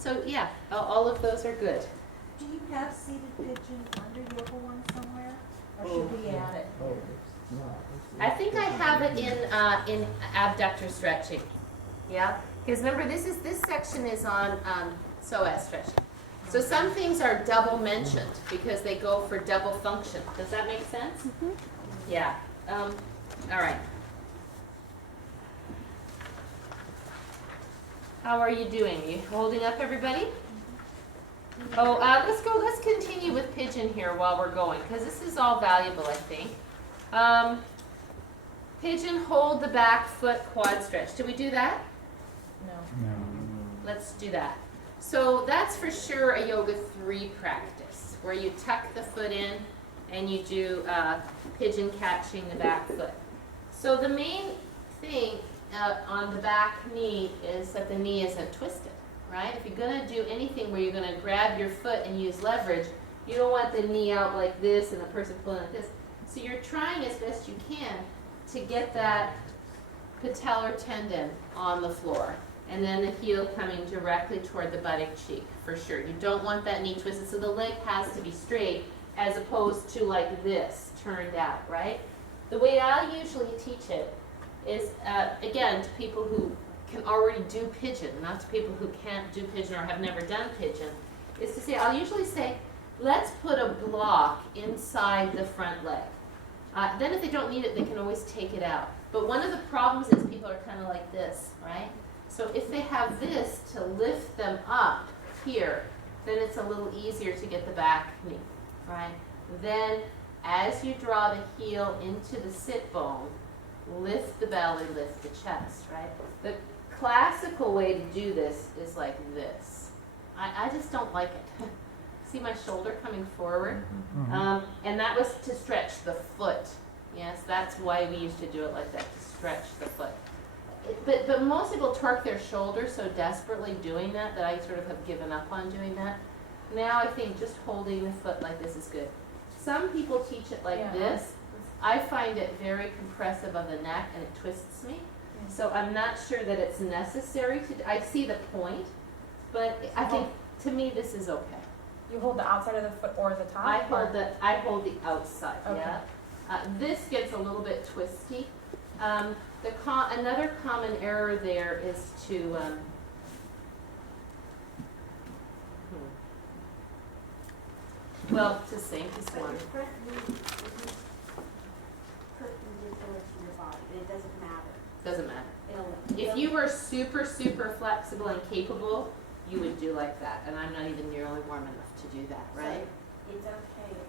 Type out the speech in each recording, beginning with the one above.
So yeah, all of those are good. Do you have seated pigeon under yoga one somewhere? Or should we add it? I think I have it in abductor stretching. Yeah, because remember this section is on psoas stretching. So some things are double mentioned because they go for double function. Does that make sense? Mm-hmm. Yeah. All right. How are you doing? You holding up, everybody? Oh, let's continue with pigeon here while we're going, because this is all valuable, I think. Pigeon, hold the back foot, quad stretch. Did we do that? No. Let's do that. So that's for sure a yoga 3 practice, where you tuck the foot in and you do pigeon catching the back foot. So the main thing on the back knee is that the knee isn't twisted, right? If you're going to do anything where you're going to grab your foot and use leverage, you don't want the knee out like this and the person pulling like this. So you're trying as best you can to get that patellar tendon on the floor, and then the heel coming directly toward the buttock cheek, for sure. You don't want that knee twisted, so the leg has to be straight as opposed to like this, turned out, right? The way I usually teach it is, again, to people who can already do pigeon, not to people who can't do pigeon or have never done pigeon, is to say, I'll usually say, let's put a block inside the front leg. Then if they don't need it, they can always take it out. But one of the problems is people are kind of like this, right? So if they have this to lift them up here, then it's a little easier to get the back knee, right? Then as you draw the heel into the sit bone, lift the belly, lift the chest, right? The classical way to do this is like this. I just don't like it. See my shoulder coming forward? Mm-hmm. And that was to stretch the foot. Yes, that's why we used to do it like that, to stretch the foot. But most people torque their shoulder so desperately doing that I sort of have given up on doing that. Now I think just holding the foot like this is good. Some people teach it like this. I find it very compressive of the neck and it twists me. So I'm not sure that it's necessary to, I see the point, but I think to me this is okay. You hold the outside of the foot or the top? I hold the outside, okay. Yeah. This gets a little bit twisty. Another common error there is to well, to sink is one. Your front knee isn't perpendicular to your body. It doesn't matter. Doesn't matter. It'll If you were super, super flexible and capable, you would do like that. And I'm not even nearly warm enough to do that, right? So it's okay if it's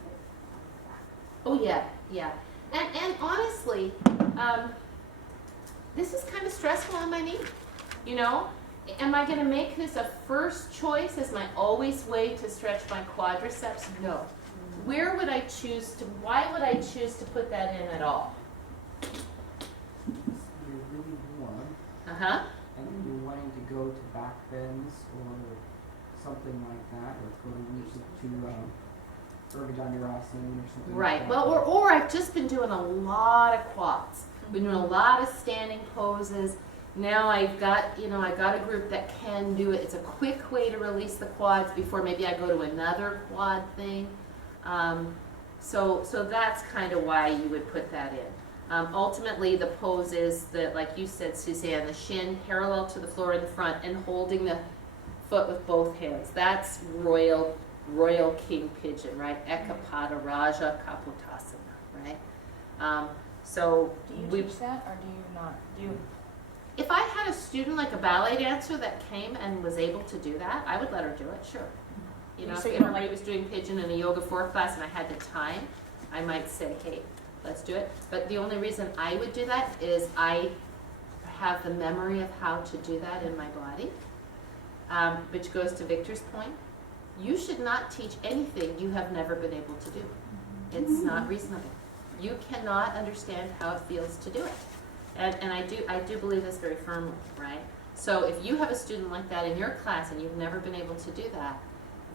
on the back. Oh yeah, yeah. And honestly, this is kind of stressful on my knee. You know, am I going to make this a first choice as my always way to stretch my quadriceps? No. Where would I choose to? Why would I choose to put that in at all? You're really warm, and you're wanting to go to back bends or something like that, or go to ergodanurasana or something. Right. Like that. Well, or I've just been doing a lot of quads. Been doing a lot of standing poses. Now I've got, I got a group that can do it. It's a quick way to release the quads before maybe I go to another quad thing. So that's kind of why you would put that in. Ultimately, the pose is that, like you said, Suzanne, the shin parallel to the floor in the front and holding the foot with both hands. That's royal king pigeon, right? Ekapada Raja Kapotasana, right? So do you teach that or do you not? If I had a student like a ballet dancer that came and was able to do that, I would let her do it, sure. So if everybody was doing pigeon in a yoga 4 class and I had the time, I might say, hey, let's do it. But the only reason I would do that is I have the memory of how to do that in my body, which goes to Victor's point. You should not teach anything you have never been able to do. It's not reasonable. You cannot understand how it feels to do it. And I do believe this very firmly, right? So if you have a student like that in your class and you've never been able to do that,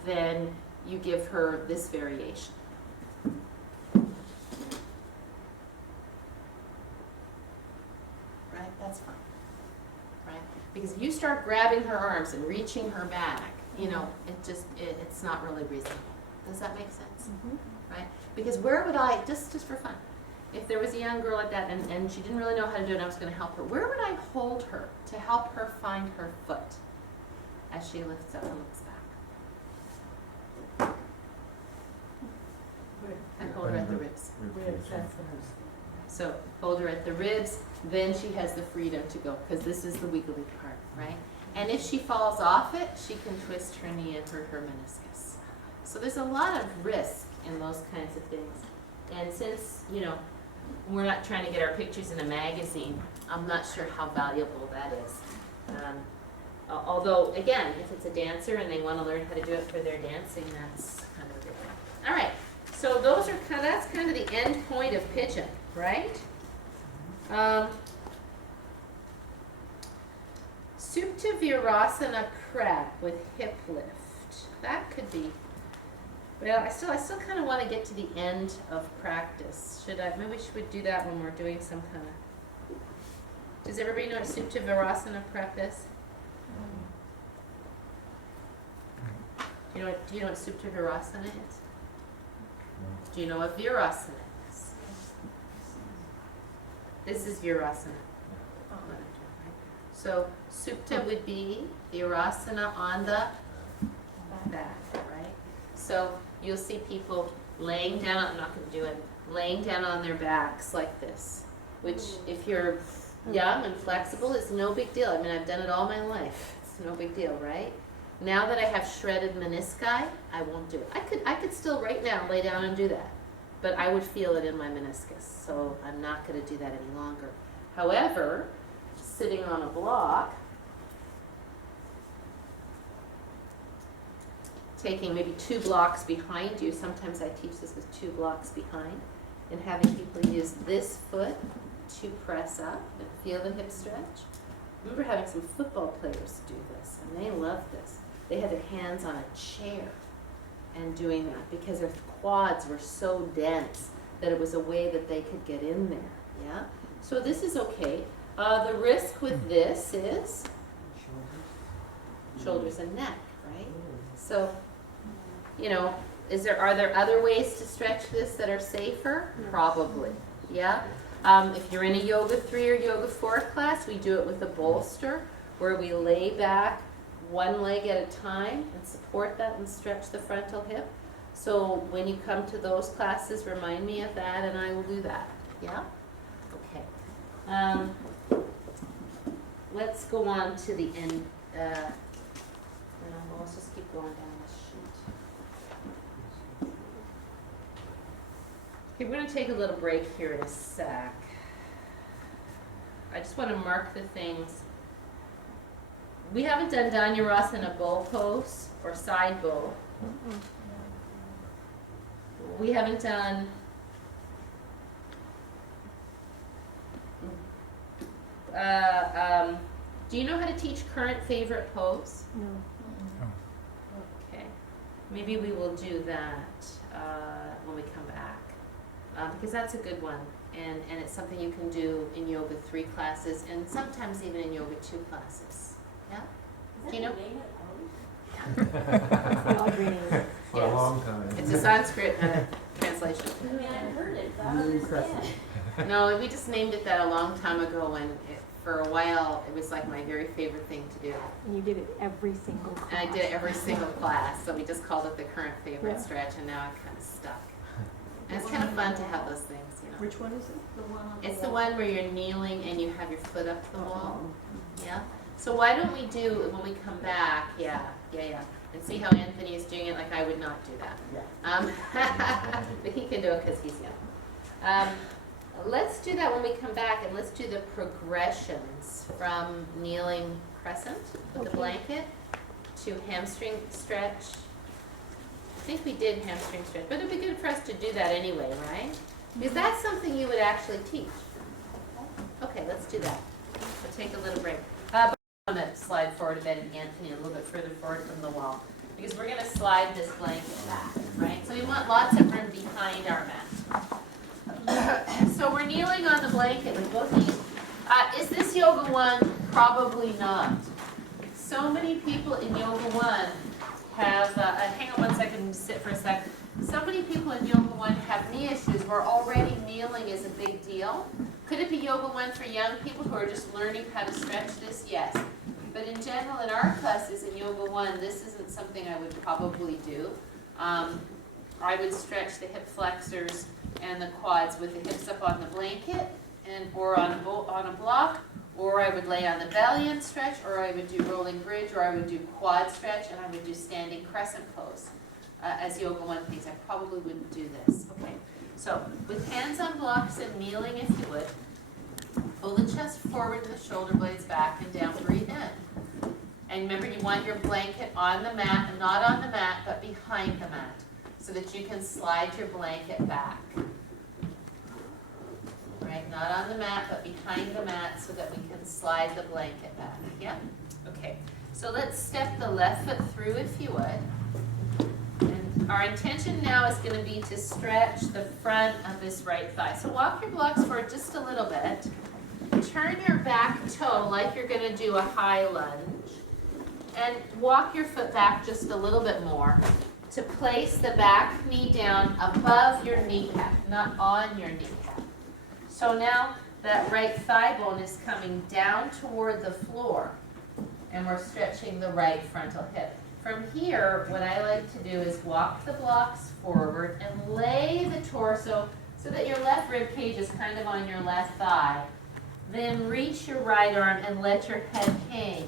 then you give her this variation. Right? That's fine. Right? Because if you start grabbing her arms and reaching her back, you know, it's not really reasonable. Does that make sense? Right? Because where would I, just for fun, if there was a young girl like that and she didn't really know how to do it and I was going to help her, where would I hold her to help her find her foot as she lifts up and looks back? I hold her at the ribs. So hold her at the ribs, then she has the freedom to go, because this is the wiggly part, right? And if she falls off it, she can twist her knee and hurt her meniscus. So there's a lot of risk in those kinds of things. And since, you know, we're not trying to get our pictures in a magazine, I'm not sure how valuable that is. Although, again, if it's a dancer and they want to learn how to do it for their dancing, that's kind of a good thing. All right, so those are that's kind of the end point of pigeon, right? Supta Virasana prep with hip lift. That could be. Well, I still kind of want to get to the end of practice. Maybe we should do that when we're doing some kind of. Does everybody know what Supta Virasana prep is? Do you know what Supta Virasana is? Do you know what Virasana is? This is Virasana. So Supta would be Virasana on the back, right? So you'll see people laying down, I'm not going to do it, laying down on their backs like this, which if you're young and flexible is no big deal. I mean, I've done it all my life. It's no big deal, right? Now that I have shredded menisci, I won't do it. I could still right now lay down and do that, but I would feel it in my meniscus, so I'm not going to do that any longer. However, sitting on a block, taking maybe 2 blocks behind you, sometimes I teach this with 2 blocks behind, and having people use this foot to press up and feel the hip stretch. I remember having some football players do this, and they loved this. They had their hands on a chair and doing that because their quads were so dense that it was a way that they could get in there, yeah? So this is okay. The risk with this is shoulders and neck, right? So, you know, are there other ways to stretch this that are safer? Probably, yeah? If you're in a Yoga 3 or Yoga 4 class, we do it with a bolster where we lay back one leg at a time and support that and stretch the frontal hip. So when you come to those classes, remind me of that and I will do that, yeah? Okay. Let's go on to the end. Let's just keep going down this sheet. Okay, we're going to take a little break here in a sec. I just want to mark the things. We haven't done Dhanurasana bow pose or side bow. We haven't done do you know how to teach current favorite pose? No. Okay. Maybe we will do that when we come back. Because that's a good one. And it's something you can do in Yoga 3 classes and sometimes even in Yoga 2 classes. Yeah? Do you know? For a long time. It's a Sanskrit translation. I mean, I've heard it, but I don't understand. No, we just named it that a long time ago, and for a while it was like my very favorite thing to do. And you did it every single class. And I did it every single class, so we just called it the current favorite Yeah. stretch, and now I've kind of stuck. And it's kind of fun to have those things, you know. Which one is it? The one on It's the the wall. one where you're kneeling and you have your foot up the wall. Yeah. So why don't we do when we come back? Yeah. And see how Anthony is doing it. Like I would not do that. But he can do it because he's young. Let's do that when we come back, and let's do the progressions from kneeling crescent with the blanket to hamstring stretch. I think we did hamstring stretch, but it'd be good for us to do that anyway, right? Because that's something you would actually teach. Okay, let's do that. We'll take a little break. I'm going to slide forward a bit, Anthony, a little bit further forward from the wall, because we're going to slide this blanket back, right? So we want lots of room behind our mat. So we're kneeling on the blanket with both knees. Is this Yoga 1? Probably not. So many people in Yoga 1 have, hang on one second, sit for a sec. So many people in Yoga 1 have knee issues where already kneeling is a big deal. Could it be Yoga 1 for young people who are just learning how to stretch this? Yes. But in general, in our classes in Yoga 1, this isn't something I would probably do. I would stretch the hip flexors and the quads with the hips up on the blanket or on a block, or I would lay on the belly and stretch, or I would do rolling bridge, or I would do quad stretch, and I would do standing crescent pose as Yoga 1 things. I probably wouldn't do this. Okay, so with hands on blocks and kneeling, if you would, pull the chest forward and the shoulder blades back and down, breathe in. And remember, you want your blanket on the mat, not on the mat, but behind the mat, so that you can slide your blanket back. Right, not on the mat, but behind the mat so that we can slide the blanket back, yeah? Okay, so let's step the left foot through if you would. And our intention now is gonna be to stretch the front of this right thigh. So walk your blocks forward just a little bit. Turn your back toe like you're gonna do a high lunge. And walk your foot back just a little bit more to place the back knee down above your kneecap, not on your kneecap. So now that right thigh bone is coming down toward the floor, and we're stretching the right frontal hip. From here, what I like to do is walk the blocks forward and lay the torso so that your left rib cage is kind of on your left thigh. Then reach your right arm and let your head hang.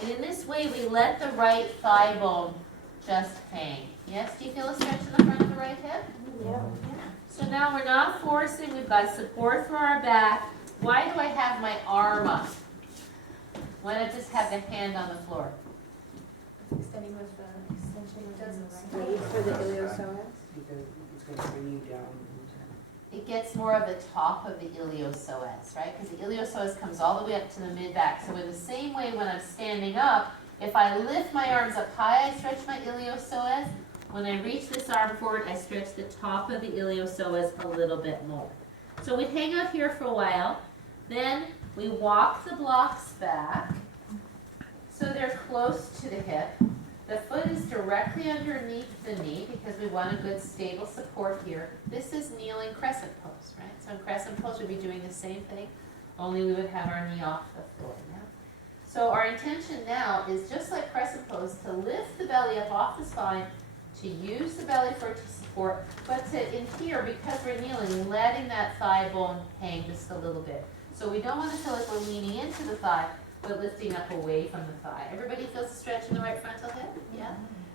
And in this way, we let the right thigh bone just hang. Yes, do you feel a stretch in the front of the right hip? Yeah. So now we're not forcing, we've got support for our back. Why do I have my arm up? Why not just have the hand on the floor? Extending with the extension of the right. Wait for the iliopsoas. Because it's gonna bring you down. It gets more of the top of the iliopsoas, right? Because the iliopsoas comes all the way up to the mid-back. So in the same way when I'm standing up, if I lift my arms up high, I stretch my iliopsoas. When I reach this arm forward, I stretch the top of the iliopsoas a little bit more. So we hang out here for a while. Then we walk the blocks back so they're close to the hip. The foot is directly underneath the knee because we want a good stable support here. This is kneeling crescent pose, right? So in crescent pose, we'd be doing the same thing, only we would have our knee off the floor. Yeah? So our intention now is just like crescent pose to lift the belly up off the spine, to use the belly for it to support, but to, in here, because we're kneeling, letting that thigh bone hang just a little bit. So we don't want to feel like we're leaning into the thigh, but lifting up away from the thigh. Everybody feels a stretch in the right frontal hip? Yeah?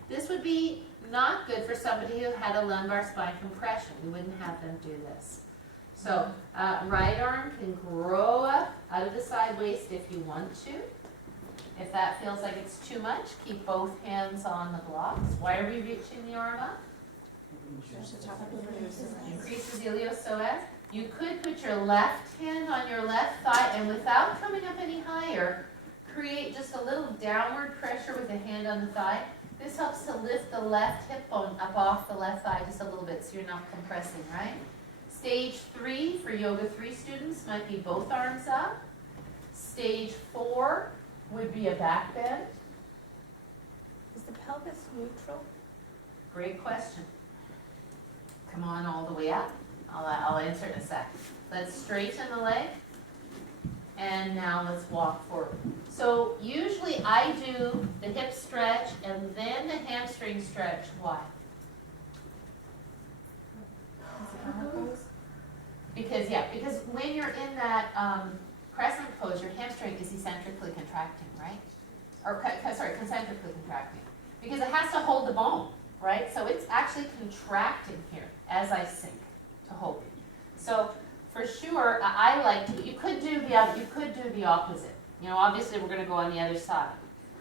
This would be not good for somebody who had a lumbar spine compression. We wouldn't have them do this. So right arm can grow up out of the side waist if you want to. If that feels like it's too much, keep both hands on the blocks. Why are we reaching the arm up? Increases iliopsoas. You could put your left hand on your left thigh and without coming up any higher, create just a little downward pressure with the hand on the thigh. This helps to lift the left hip bone up off the left thigh just a little bit so you're not compressing, right? Stage 3 for Yoga 3 students might be both arms up. Stage 4 would be a back bend. Is the pelvis neutral? Great question. Come on all the way up. I'll answer in a sec. Let's straighten the leg. And now let's walk forward. So usually I do the hip stretch and then the hamstring stretch. Why? Because when you're in that crescent pose, your hamstring is eccentrically contracting, right? Or concentrically contracting. Because it has to hold the bone, right? So it's actually contracting here as I sink to hold it. So for sure, I like to. You could do the opposite. You know, obviously we're going to go on the other side.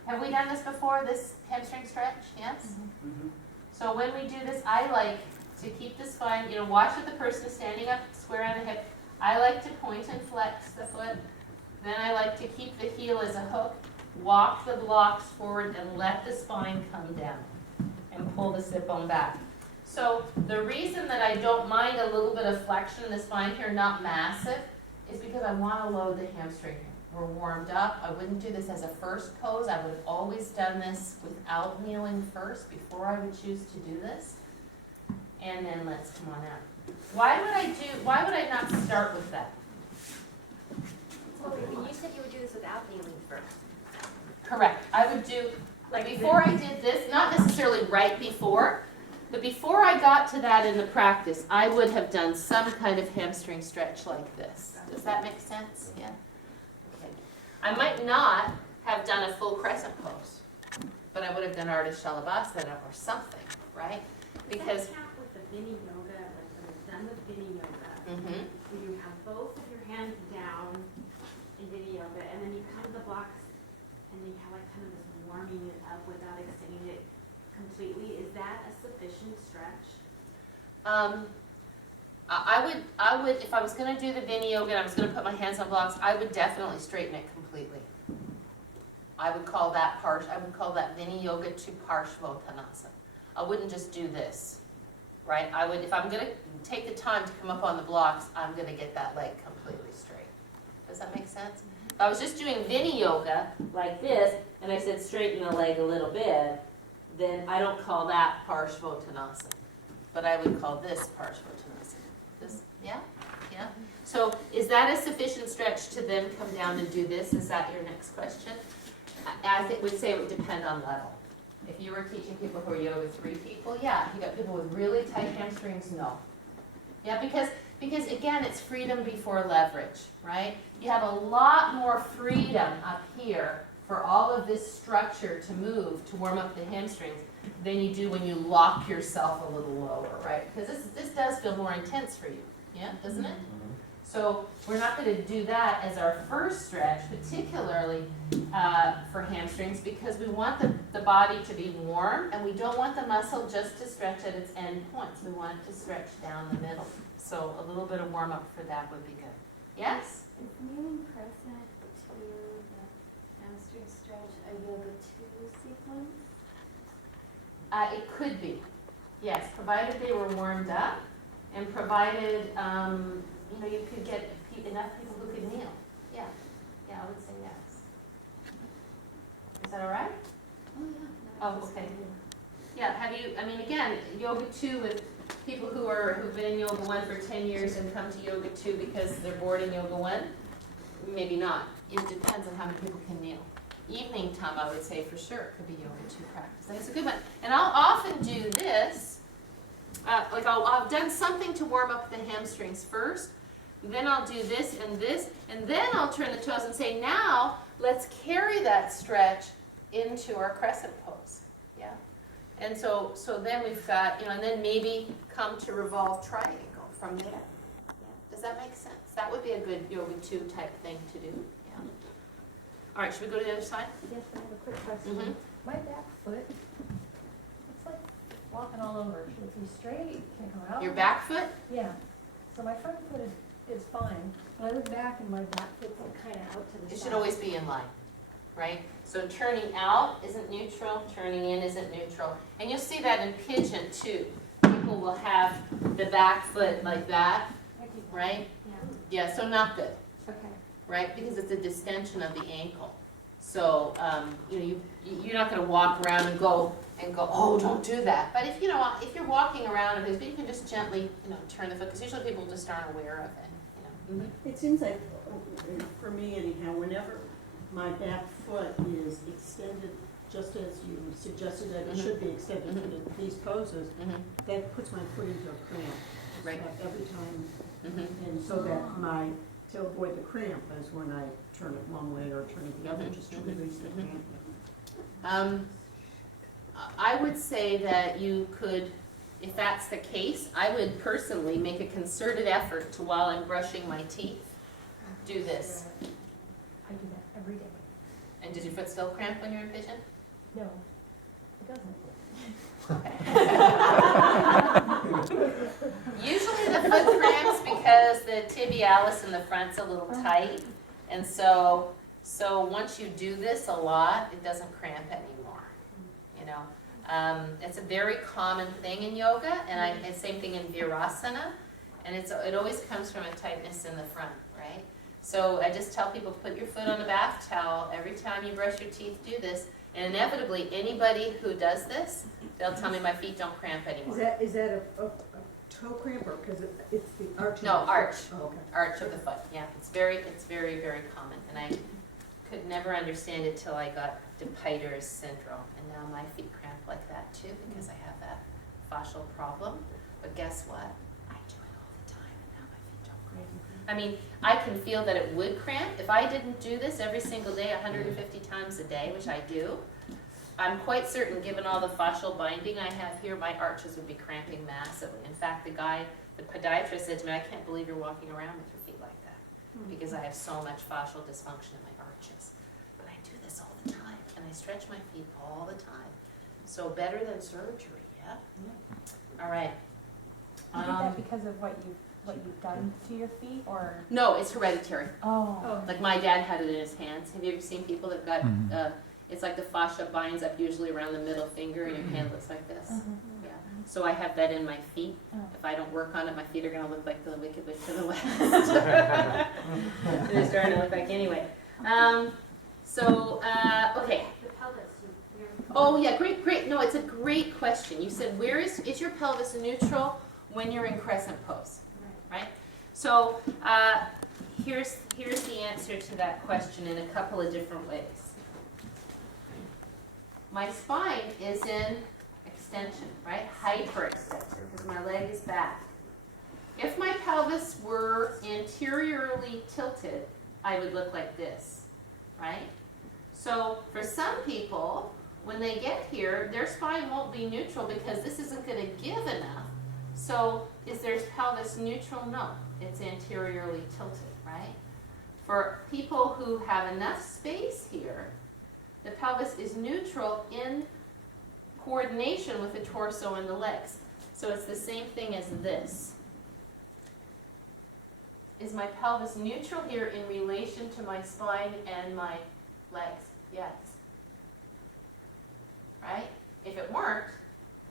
Have we done this before? This hamstring stretch? Yes. Mm-hmm. So when we do this, I like to keep the spine. You know, watch that the person is standing up square on the hip. I like to point and flex the foot. Then I like to keep the heel as a hook. Walk the blocks forward and let the spine come down and pull the sit bone back. So the reason that I don't mind a little bit of flexion in the spine here, not massive, is because I want to load the hamstring here. we're warmed up. I wouldn't do this as a first pose. I would have always done this without kneeling first before I would choose to do this. And then let's come on out. Why would I not start with that? So you said you would do this without kneeling first. Correct. I would do, like before I did this, not necessarily right before, but before I got to that in the practice, I would have done some kind of hamstring stretch like this. Does that make sense? Yeah? Okay. I might not have done a full crescent pose, but I would have done Ardha Shalabhasana or something, right? Because Does that count with the Vini Yoga, like when you're done with Vini Yoga, mhm. where you have both of your hands down in Vini Yoga, and then you come to the blocks, and you have like kind of this warming it up without extending it completely. Is that a sufficient stretch? I would, if I was going to do the Vini Yoga and I was going to put my hands on blocks, I would definitely straighten it completely. I would call that Vini Yoga to Parshvottanasana. I wouldn't just do this, right? I would, if I'm going to take the time to come up on the blocks, I'm going to get that leg completely straight. Does that make sense? If I was just doing Vini Yoga like this, and I said straighten the leg a little bit, then I don't call that Parshvottanasana. But I would call this Parshvottanasana. This, yeah? Yeah? So is that a sufficient stretch to then come down and do this? Is that your next question? I think we'd say it would depend on level. If you were teaching people who are Yoga 3 people, yeah. If you got people with really tight hamstrings, no. Yeah, because again, it's freedom before leverage, right? You have a lot more freedom up here for all of this structure to move, to warm up the hamstrings, than you do when you lock yourself a little lower, right? Because this does feel more intense for you, yeah, doesn't it? So we're not going to do that as our first stretch, particularly for hamstrings, because we want the body to be warm, and we don't want the muscle just to stretch at its end points. We want it to stretch down the middle. So a little bit of warm up for that would be good. Yes? Is kneeling crescent to the hamstring stretch a yoga 2 sequence? It could be, yes, provided they were warmed up, and provided you could get enough people who could kneel. Yeah, I would say yes. Is that all right? Oh, yeah. Oh, okay. Yeah, again, Yoga 2 with people who've been in Yoga 1 for 10 years and come to Yoga 2 because they're bored in Yoga 1? Maybe not. It depends on how many people can kneel. Evening time, I would say for sure, could be Yoga 2 practice. That's a good one. And I'll often do this, I've done something to warm up the hamstrings first, then I'll do this, and then I'll turn the toes and say, now let's carry that stretch into our crescent pose. Yeah? And so then we've got, and then maybe come to revolve triangle from there. Yeah? Does that make sense? That would be a good Yoga 2 type thing to do. Yeah. All right, should we go to the other side? Yes, I have a quick question. Mhm. My back foot, it's like walking all over. Should it be straight? Can it go out? Your back foot? Yeah. So my front foot is fine, but I look back and my back foot's like kind of out to the side. It should always be in line, right? So turning out isn't neutral, turning in isn't neutral. And you'll see that in pigeon too. People will have the back foot like that, right? Yeah. Yeah, so not good, Okay. right? Because it's a distension of the ankle. So, you're not going to walk around and go, oh, don't do that. But if you're walking around, but you can just gently, turn the foot, because usually people just aren't aware of it. It seems like, for me anyhow, whenever my back foot is extended, just as you suggested that it should be extended for these poses, that puts my foot into a cramp. Right. Every time, Mm-hmm. and so that to avoid the cramp is when I turn it one way or turn it the other, just to release the cramp. I would say that you could, if that's the case, I would personally make a concerted effort to, while I'm brushing my teeth, do this. I do that every day. And does your foot still cramp when you're in pigeon? No, it doesn't. Usually the foot cramps because the tibialis in the front's a little tight. And so once you do this a lot, it doesn't cramp anymore. It's a very common thing in yoga, and same thing in virasana, and it always comes from a tightness in the front, right? So I just tell people, put your foot on a bath towel. Every time you brush your teeth, do this. And inevitably, anybody who does this, they'll tell me my feet don't cramp anymore. Is that a toe cramp or because it's the arch? No, arch. Oh, okay. Arch of the foot, yeah. It's very, very common. And I could never understand it till I got Depiter's syndrome. And now my feet cramp like that too because I have that fascial problem. But guess what? I do it all the time and now my feet don't cramp. I mean, I can feel that it would cramp. If I didn't do this every single day, 150 times a day, which I do, I'm quite certain, given all the fascial binding I have here, my arches would be cramping massively. In fact, the podiatrist said to me, I can't believe you're walking around with your feet like that because I have so much fascial dysfunction in my arches. But I do this all the time, and I stretch my feet all the time. So better than surgery, yeah? All right. You did that because of what you've done to your feet, or? No, it's hereditary. Oh. Like my dad had it in his hands. Have you ever seen people that got, it's like the fascia binds up usually around the middle finger and your hand looks like this. Yeah. So I have that in my feet. If I don't work on it, my feet are gonna look like the Wicked Witch of the West. They're starting to look like anyway. Okay. The pelvis, Oh yeah, great. No, it's a great question. You said, is your pelvis neutral when you're in crescent pose? Right? So here's the answer to that question in a couple of different ways. My spine is in extension, right? Hyperextension, because my leg is back. If my pelvis were anteriorly tilted, I would look like this, right? So for some people, when they get here, their spine won't be neutral because this isn't going to give enough. So is their pelvis neutral? No, it's anteriorly tilted, right? For people who have enough space here, the pelvis is neutral in coordination with the torso and the legs. So it's the same thing as this. Is my pelvis neutral here in relation to my spine and my legs? Yes. Right? If it weren't,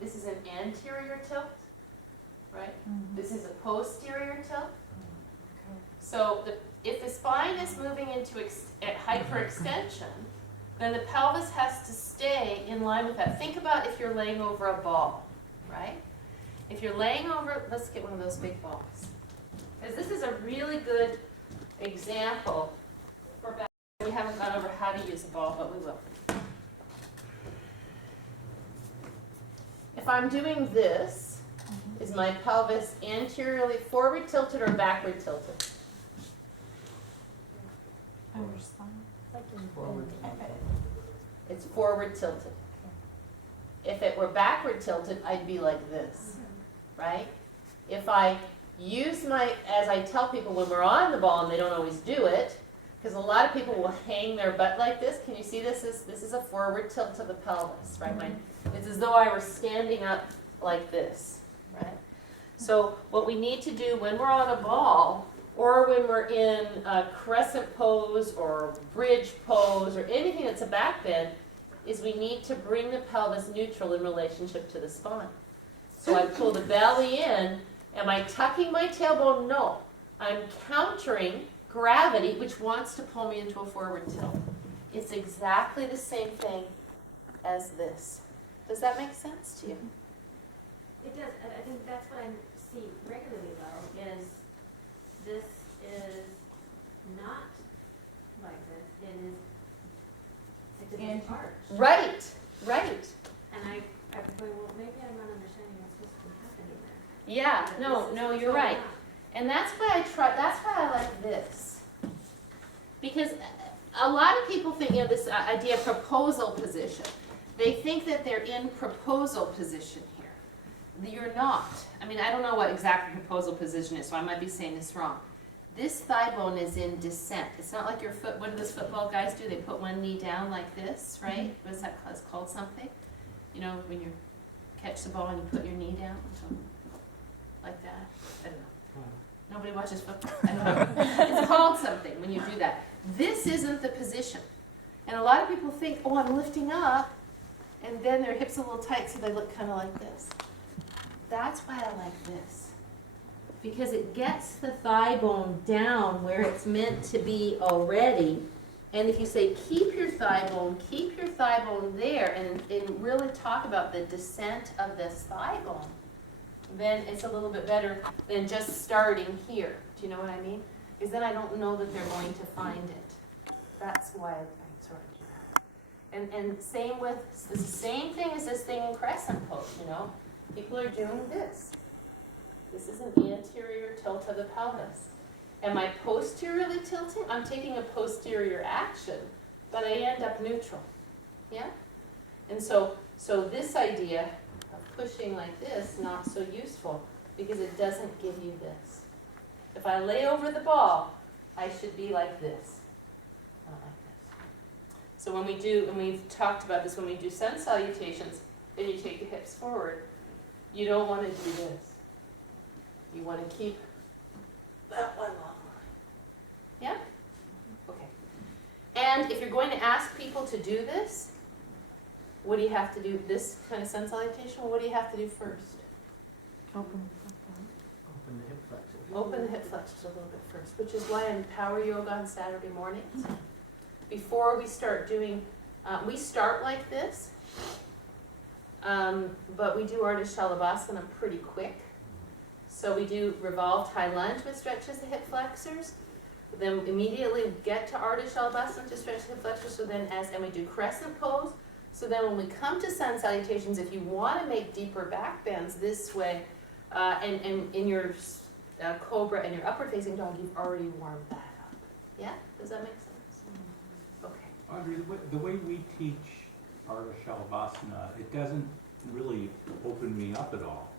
this is an anterior tilt, right? This is a posterior tilt. So if the spine is moving into hyperextension, then the pelvis has to stay in line with that. Think about if you're laying over a ball, right? If you're laying over, let's get one of those big balls. Because this is a really good example for back. We haven't gone over how to use a ball, but we will. If I'm doing this, is my pelvis anteriorly forward tilted or backward tilted? It's forward tilted. If it were backward tilted, I'd be like this, right? If I use as I tell people when we're on the ball, and they don't always do it, because a lot of people will hang their butt like this. Can you see this? This is a forward tilt to the pelvis, right? It's as though I were standing up like this, right? So what we need to do when we're on a ball, or when we're in a crescent pose or bridge pose or anything that's a back bend, is we need to bring the pelvis neutral in relationship to the spine. So I pull the belly in. Am I tucking my tailbone? No. I'm countering gravity, which wants to pull me into a forward tilt. It's exactly the same thing as this. Does that make sense to you? It does. I think that's what I see regularly though, is this is not like this. It is like this is arch. Right. And I'm going, well, maybe I'm not understanding what's supposed to be happening there. Yeah, But no, this is no, what's you're going right. on. And that's why I like this. Because a lot of people think, this idea of proposal position. They think that they're in proposal position here. You're not. I mean, I don't know what exactly proposal position is, so I might be saying this wrong. This thigh bone is in descent. It's not like your foot, what do those football guys do? They put one knee down like this, right? What is that called? It's called something. You know, when you catch the ball and you put your knee down, so, like that. I don't know. Nobody watches football. I don't know. It's called something when you do that. This isn't the position. And a lot of people think, oh, I'm lifting up, and then their hips are a little tight, so they look kind of like this. That's why I like this. because it gets the thigh bone down where it's meant to be already. And if you say keep your thigh bone there, and really talk about the descent of this thigh bone, then it's a little bit better than just starting here. Do you know what I mean? Because then I don't know that they're going to find it. That's why I sort of do that. And same with, it's the same thing as this thing in crescent pose, you know? People are doing this. This is an anterior tilt of the pelvis. Am I posteriorly tilting? I'm taking a posterior action, but I end up neutral. Yeah? And so this idea of pushing like this, not so useful, because it doesn't give you this. If I lay over the ball, I should be like this, not like this. So when we do, and we've talked about this, when we do sun salutations, and you take the hips forward, you don't want to do this. You want to keep that one long. Yeah? Okay. And if you're going to ask people to do this, what do you have to do? This kind of sun salutation, what do you have to do first? Open. Open the hip flexors. Open the hip flexors a little bit first, which is why in power yoga on Saturday mornings, before we start doing, we start like this, but we do Ardha Shalabhasana pretty quick. So we do revolved high lunge, which stretches the hip flexors. Then immediately get to Ardha Shalabhasana to stretch the hip flexors. So then and we do crescent pose. So then when we come to sun salutations, if you want to make deeper back bends this way, and in your cobra and your upward facing dog, you've already warmed that up. Yeah? Does that make sense? Okay. Audrey, the way we teach Ardha Shalabhasana, it doesn't really open me up at all.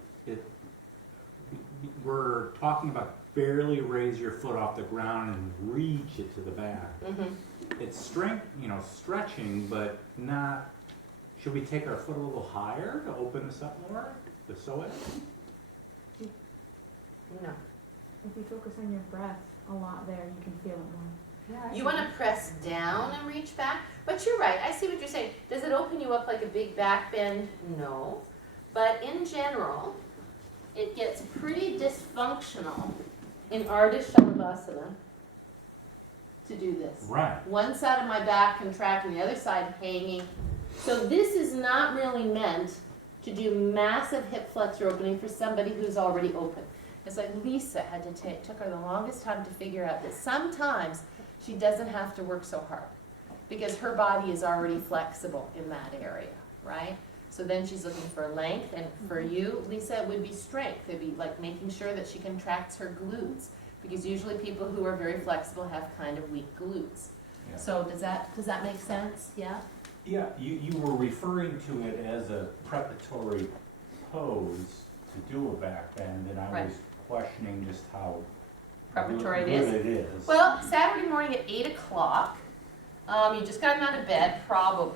We're talking about barely raise your foot off the ground and reach it to the back. Mm-hmm. It's strength, stretching, but not. Should we take our foot a little higher to open this up more? The psoas? No. If you focus on your breath a lot there, you can feel it more. You want to press down and reach back, but you're right. I see what you're saying. Does it open you up like a big back bend? No. But in general, it gets pretty dysfunctional in Ardha Shalabhasana to do this. Right. One side of my back contracting, the other side hanging. So this is not really meant to do massive hip flexor opening for somebody who's already open. It's like Lisa had to took her the longest time to figure out that sometimes she doesn't have to work so hard because her body is already flexible in that area, right? So then she's looking for length, and for you, Lisa, it would be strength. It'd be like making sure that she contracts her glutes, because usually people who are very flexible have kind of weak glutes. Yeah. So does that make sense? Yeah? Yeah, you were referring to it as a preparatory pose to do a back bend, and I Right. was questioning just how Preparatory good it is. it is. Well, Saturday morning at 8 o'clock, you just gotten out of bed, probably.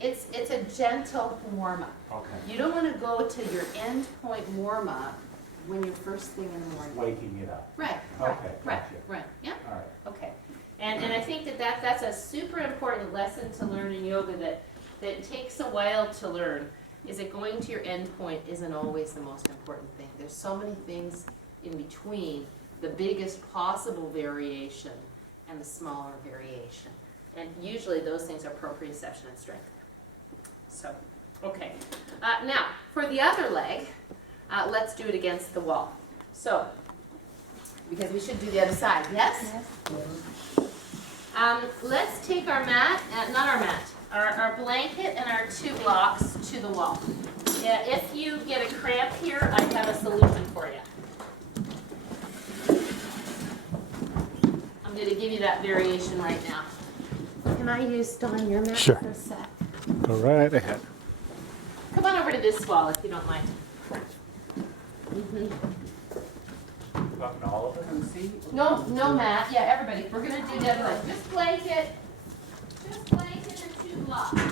It's a gentle warm-up. Okay. You don't want to go to your end point warm-up when you're first thing in the morning. Waking it up. Right, Okay, right, gotcha. right, yeah, All right. okay. And I think that's a super important lesson to learn in yoga that takes a while to learn, is that going to your end point isn't always the most important thing. There's so many things in between the biggest possible variation and the smaller variation. And usually those things are proprioception and strength. So, okay. Now, for the other leg, let's do it against the wall. So, because we should do the other side, yes? Let's take our mat, not our mat, our blanket and our 2 blocks to the wall. Yeah, if you get a cramp here, I have a solution for you. I'm going to give you that variation right now. Can I use Dawn your mat Sure. for a sec? Go right ahead. Come on over to this wall if you don't mind. Talking to all of us? No mat. Yeah, everybody. We're going to do the other leg. Just blanket and 2 blocks.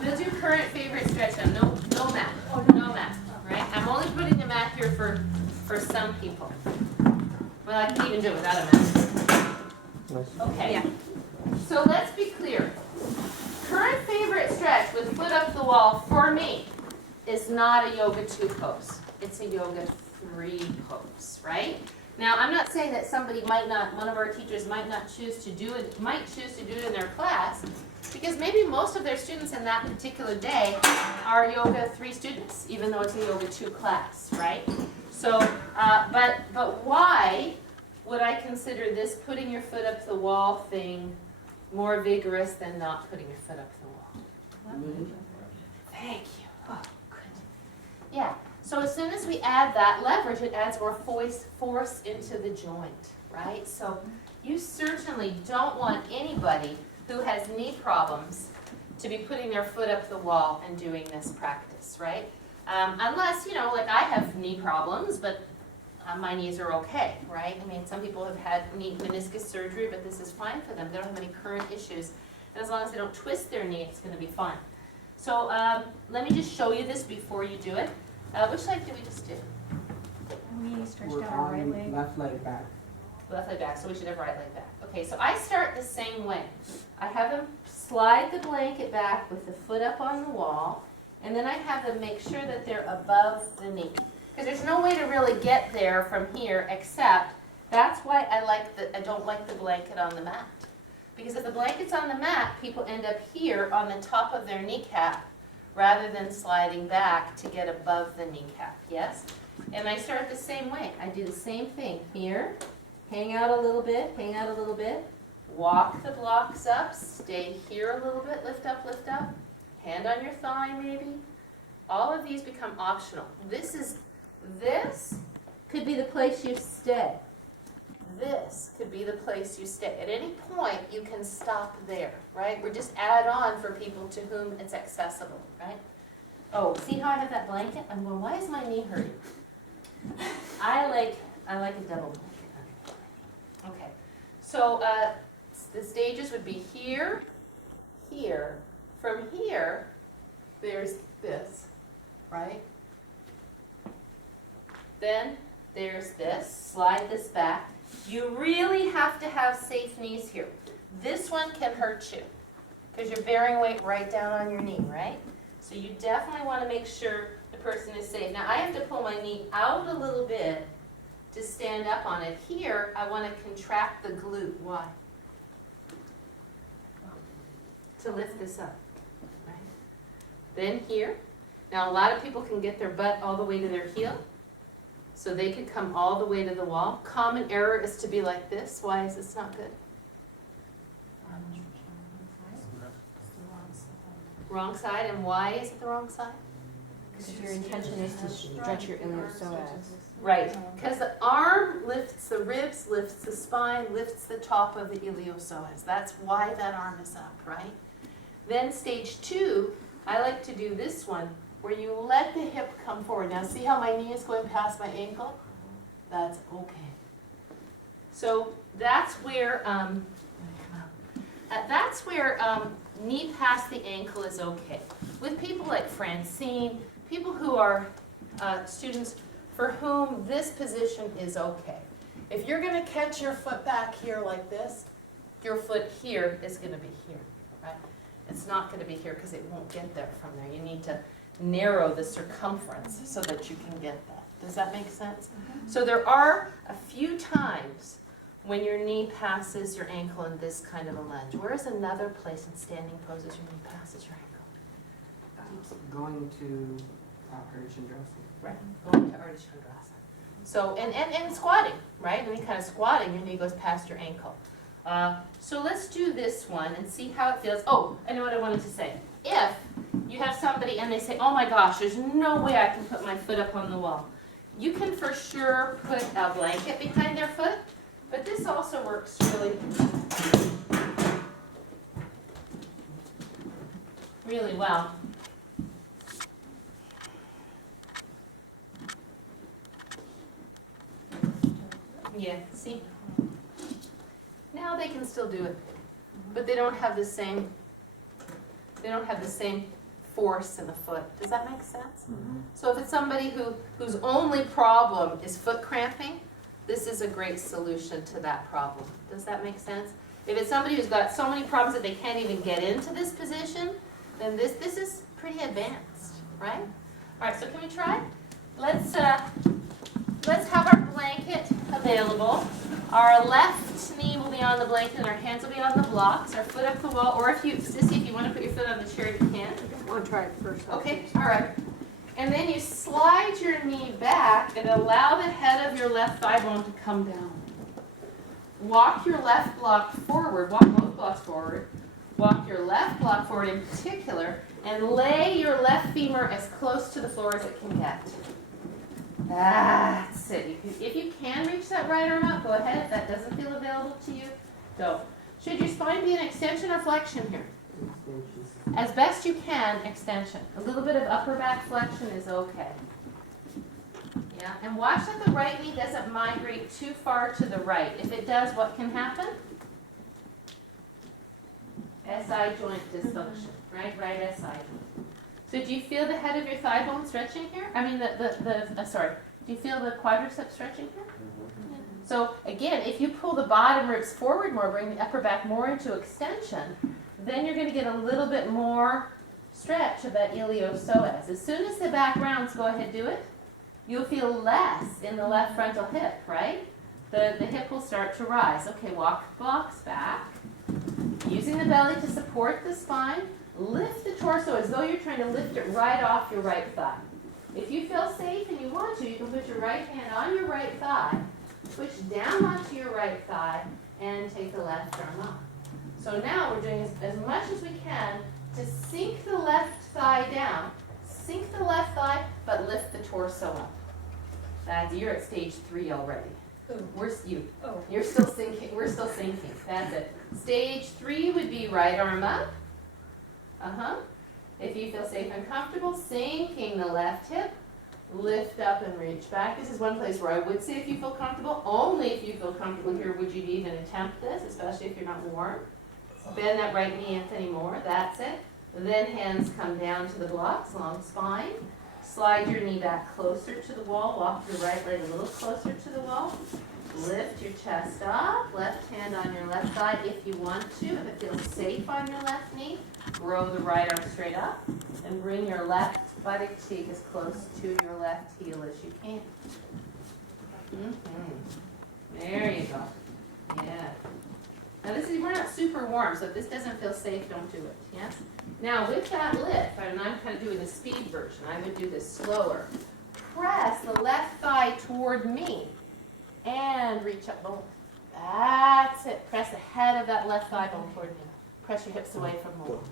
We'll do current favorite stretch now. No mat. No mat. Right? I'm only putting the mat here for some people. Well, I can even do it without a mat. Okay. Yeah. So let's be clear. Current favorite stretch with foot up the wall for me is not a yoga 2 pose. it's a yoga 3 pose, right? Now, I'm not saying that one of our teachers might choose to do it in their class, because maybe most of their students in that particular day are yoga 3 students, even though it's a yoga 2 class, right? So, but why would I consider this putting your foot up the wall thing more vigorous than not putting your foot up the wall? Thank you. Oh, good. Yeah. So as soon as we add that leverage, it adds more force into the joint, right? So you certainly don't want anybody who has knee problems to be putting their foot up the wall and doing this practice, right? Unless, like I have knee problems, but my knees are okay, right? I mean, some people have had knee meniscus surgery, but this is fine for them. They don't have any current issues. And as long as they don't twist their knee, it's going to be fine. So let me just show you this before you do it. Which leg did we just do? We stretched We're out our right on leg. left leg back. Left leg back, so we should have right leg back. Okay, so I start the same way. I have them slide the blanket back with the foot up on the wall, and then I have them make sure that they're above the knee. Because there's no way to really get there from here, except that's why I don't like the blanket on the mat. Because if the blanket's on the mat, people end up here on the top of their kneecap, rather than sliding back to get above the kneecap, yes? And I start the same way. I do the same thing here, hang out a little bit, walk the blocks up, stay here a little bit, lift up, hand on your thigh maybe. All of these become optional. This could be the place you stay. This could be the place you stay. At any point, you can stop there, right? We're just add on for people to whom it's accessible, right? Oh, see how I have that blanket? I'm going, why is my knee hurting? I like a double blanket. Okay, so the stages would be here, here. From here, there's this, right? Then there's this, slide this back. You really have to have safe knees here. This one can hurt you because you're bearing weight right down on your knee, right? So you definitely want to make sure the person is safe. Now I have to pull my knee out a little bit to stand up on it. Here, I want to contract the glute. Why? To lift this up, right? Then here. Now a lot of people can get their butt all the way to their heel. So they could come all the way to the wall. Common error is to be like this. Why is this not good? Wrong side. And why is it the wrong side? Because your intention is to stretch your iliopsoas. Right. Because the arm lifts the ribs, lifts the spine, lifts the top of the iliopsoas. That's why that arm is up, right? Then stage 2, I like to do this one, where you let the hip come forward. Now see how my knee is going past my ankle? That's okay. So that's where knee past the ankle is okay. With people like Francine, people who are students for whom this position is okay. If you're going to catch your foot back here like this, your foot here is going to be here, right? It's not going to be here because it won't get there from there. You need to narrow the circumference so that you can get that. Does that make sense? So there are a few times when your knee passes your ankle in this kind of a lunge. Where is another place in standing poses your knee passes your ankle? Going to Ardha Chandrasana. Right, going to Ardha Chandrasana. So, and squatting, right? Any kind of squatting, your knee goes past your ankle. So let's do this one and see how it feels. Oh, I know what I wanted to say. If you have somebody and they say, oh my gosh, there's no way I can put my foot up on the wall. You can for sure put a blanket behind their foot, but this also works really well. Yeah, see? Now they can still do it, but they don't have the same force in the foot. Does that make sense? Mm-hmm. So if it's somebody whose only problem is foot cramping, this is a great solution to that problem. Does that make sense? If it's somebody who's got so many problems that they can't even get into this position, then this is pretty advanced, right? All right, so can we try? let's have our blanket available. Our left knee will be on the blanket and our hands will be on the blocks, our foot up the wall, or if you, Sissy, if you want to put your foot on the chair, you can. I want to try it first. Okay, all right. And then you slide your knee back and allow the head of your left thigh bone to come down. Walk your left block forward, walk both blocks forward. Walk your left block forward in particular, and lay your left femur as close to the floor as it can get. That's it. If you can reach that right arm up, go ahead. If that doesn't feel available to you, don't. Should your spine be an extension or flexion here? Extensions. As best you can, extension. A little bit of upper back flexion is okay. Yeah, and watch that the right knee doesn't migrate too far to the right. If it does, what can happen? SI joint dysfunction, right? Right SI joint. So do you feel the head of your thigh bone stretching here? I mean, do you feel the quadricep stretching here? So again, if you pull the bottom ribs forward more, bring the upper back more into extension, then you're going to get a little bit more stretch of that iliopsoas. As soon as the back rounds, go ahead, do it. You'll feel less in the left frontal hip, right? The hip will start to rise. Okay, walk blocks back. Using the belly to support the spine, lift the torso as though you're trying to lift it right off your right thigh. If you feel safe and you want to, you can put your right hand on your right thigh, push down onto your right thigh, and take the left arm up. So now we're doing as much as we can to sink the left thigh down. Sink the left thigh, but lift the torso up. You're at stage 3 already. You're still sinking. We're still sinking. That's it. Stage 3 would be right arm up. If you feel safe and comfortable, sinking the left hip, lift up and reach back. This is one place where I would say if you feel comfortable. Only if you feel comfortable here would you even attempt this, especially if you're not warm. Bend that right knee anymore. That's it. Then hands come down to the blocks, long spine. Slide your knee back closer to the wall. Walk your right leg a little closer to the wall. Lift your chest up. Left hand on your left thigh if you want to. If it feels safe on your left knee, grow the right arm straight up. And bring your left buttock cheek as close to your left heel as you can. There you go. Yeah. Now we're not super warm, so if this doesn't feel safe, don't do it. Yeah? Now with that lift, and I'm kind of doing the speed version, I would do this slower. Press the left thigh toward me and reach up. Boom. That's it. Press the head of that left thigh bone toward me. Press your hips away from the wall.